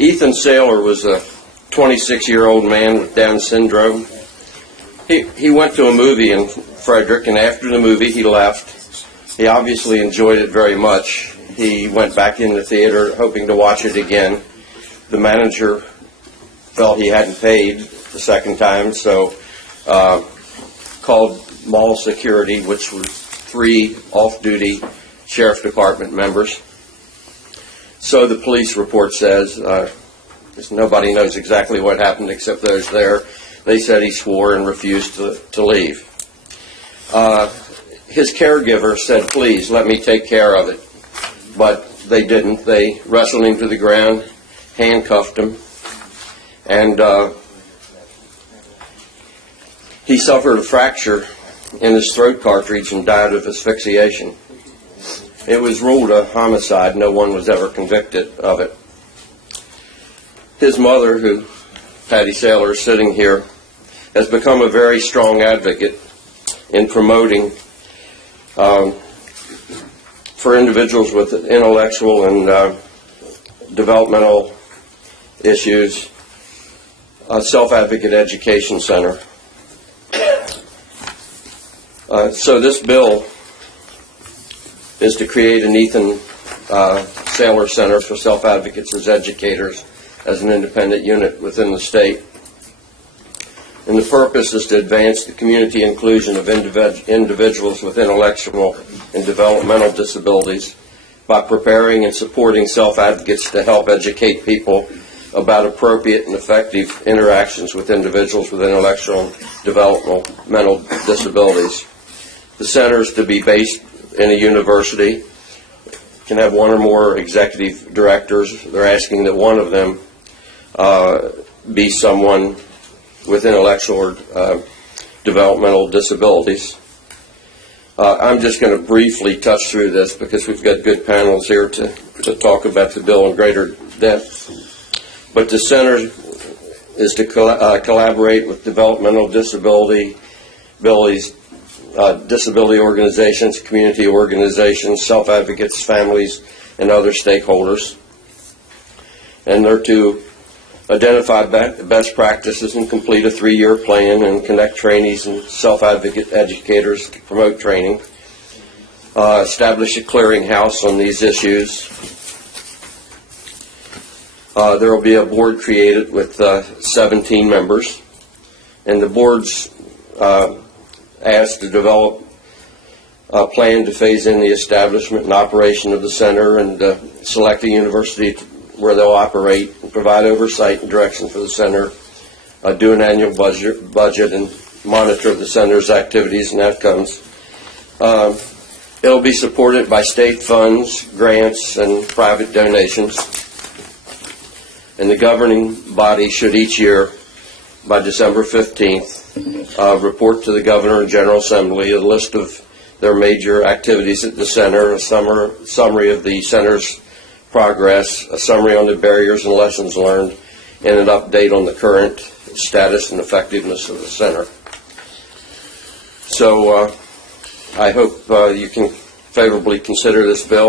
Ethan Saylor was a 26-year-old man with Down syndrome. He went to a movie in Frederick, and after the movie he left. He obviously enjoyed it very much. He went back in the theater hoping to watch it again. The manager felt he hadn't paid the second time, so called mall security, which was 3 off-duty sheriff department members. So the police report says, nobody knows exactly what happened except those there. They said he swore and refused to leave. His caregiver said, please, let me take care of it. But they didn't. They wrestled him to the ground, handcuffed him, and he suffered a fracture in his throat cartridge and died of asphyxiation. It was ruled a homicide. No one was ever convicted of it. His mother, who, Patty Saylor, is sitting here, has become a very strong advocate in promoting for individuals with intellectual and developmental issues, a Self-Advocate Education Center. So this bill is to create an Ethan Saylor Center for Self-Advocates as Educators as an independent unit within the state. And the purpose is to advance the community inclusion of individuals with intellectual and developmental disabilities by preparing and supporting self-advocates to help educate people about appropriate and effective interactions with individuals with intellectual and developmental disabilities. The center is to be based in a university, can have 1 or more executive directors. They're asking that one of them be someone with intellectual or developmental disabilities. I'm just going to briefly touch through this because we've got good panels here to talk about the bill in greater depth. But the center is to collaborate with developmental disability organizations, community organizations, self-advocates, families, and other stakeholders. And they're to identify best practices and complete a 3-year plan and connect trainees and self-advocate educators to promote training. Establish a clearinghouse on these issues. There will be a board created with 17 members, and the board's asked to develop a plan to phase in the establishment and operation of the center and select a university where they'll operate and provide oversight and direction for the center, do an annual budget and monitor the center's activities and outcomes. It'll be supported by state funds, grants, and private donations. And the governing body should each year, by December 15th, report to the Governor and General Assembly a list of their major activities at the center, a summary of the center's progress, a summary on the barriers and lessons learned, and an update on the current status and effectiveness of the center. So I hope you can favorably consider this bill.